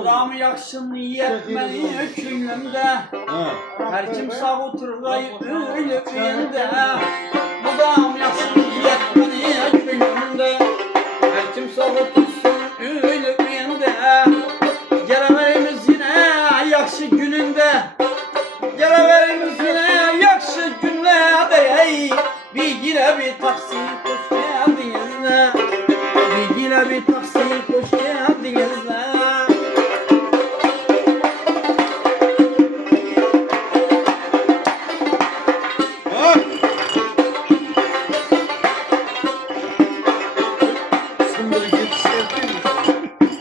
Odamı yaksın yetmeni köyümde. Her kim sağ oturgay öyle köyümde. Odam yaksın yetmeni köyümde. Her kim sağ otursun öyle köyümde. Geleverimiz yine yakşı gününde. Geleverimiz yine yakşı günlerde. Bir yine bir taksi hoş geldiniz. Bir yine bir taksi hoş geldiniz.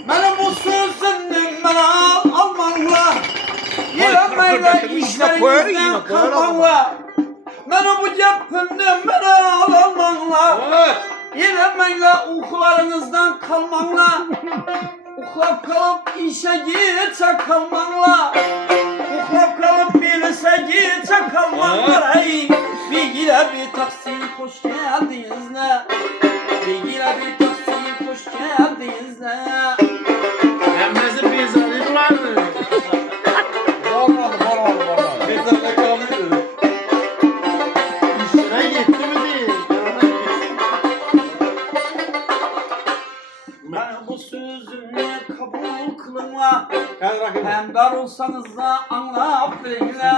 Benim bu sözümden bana almanla, yemeyle işlerinizden kalmanla. Benim bu cepimden bana almanla, yemeyle uykularınızdan kalmanla. Uklap kalıp işe gitse kalmanla, uklap kalıp bilse gitse kalmanla. Bir yine bir taksi hoş geldiniz ne? Bir yine bir taksi hoş geldiniz ne? Emmesi bezali vardı. Vallahi. Bezali kaldı. İşine gitti mi değil? Ben bu sözümü kabul kılınla. Gel rakip. Hem dar olsanız da anlayıp bilginle.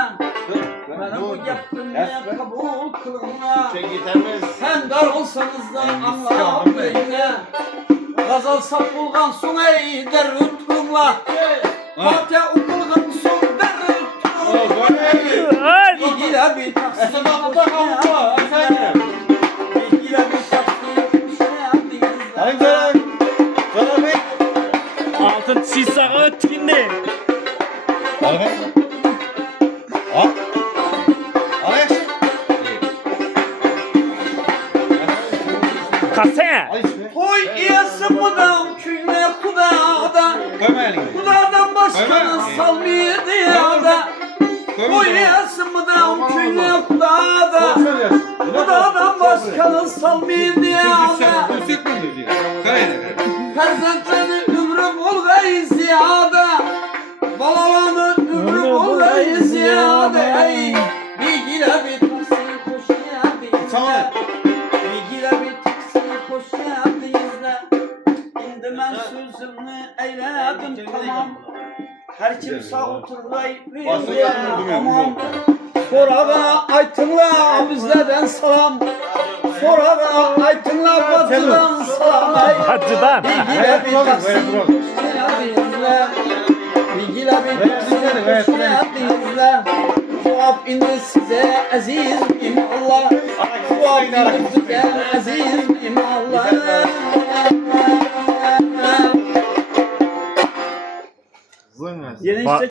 Ben bu yaptığımı kabul kılınla. Sen gitemez. Hem dar olsanız da anlayıp bilginle. Gazal sap bulgan son ey derrut kılınla. Fatih okulgan son derrut kılınla. İlgile bir taksi Esen akıda kalma. Efendim. İlgile bir taksi Hayır Zarak. Zarak Bey. Altın çisağı tindi. Zarak Bey. Ha? Alex. Kase. Al işte. Koy iyisi mıdam külle kudada. Koyma elini. Kudadan başkanı salmıyor diyada. Koy iyisi mıdam külle kudada. Kudadan başkanı salmıyor diyada. Perzentlerin ömrü bol gay ziyade. Balalanın ömrü bol gay ziyade. Bir yine bir taksi hoş geldiniz. Bir yine bir taksi hoş geldiniz. İndi ben sözümü eyledim tamam. Her kim sağ oturgay aman. Sonra da aytınla bizlerden salam. Sonra da aytınla batıdan salam. Hacıdan. Bilgiyle bir taksi dinle. Bilgiyle bir taksi dinle. Fuap indi size aziz Allah. Fuap indi size aziz Allah. Zıngaz. Yeni işte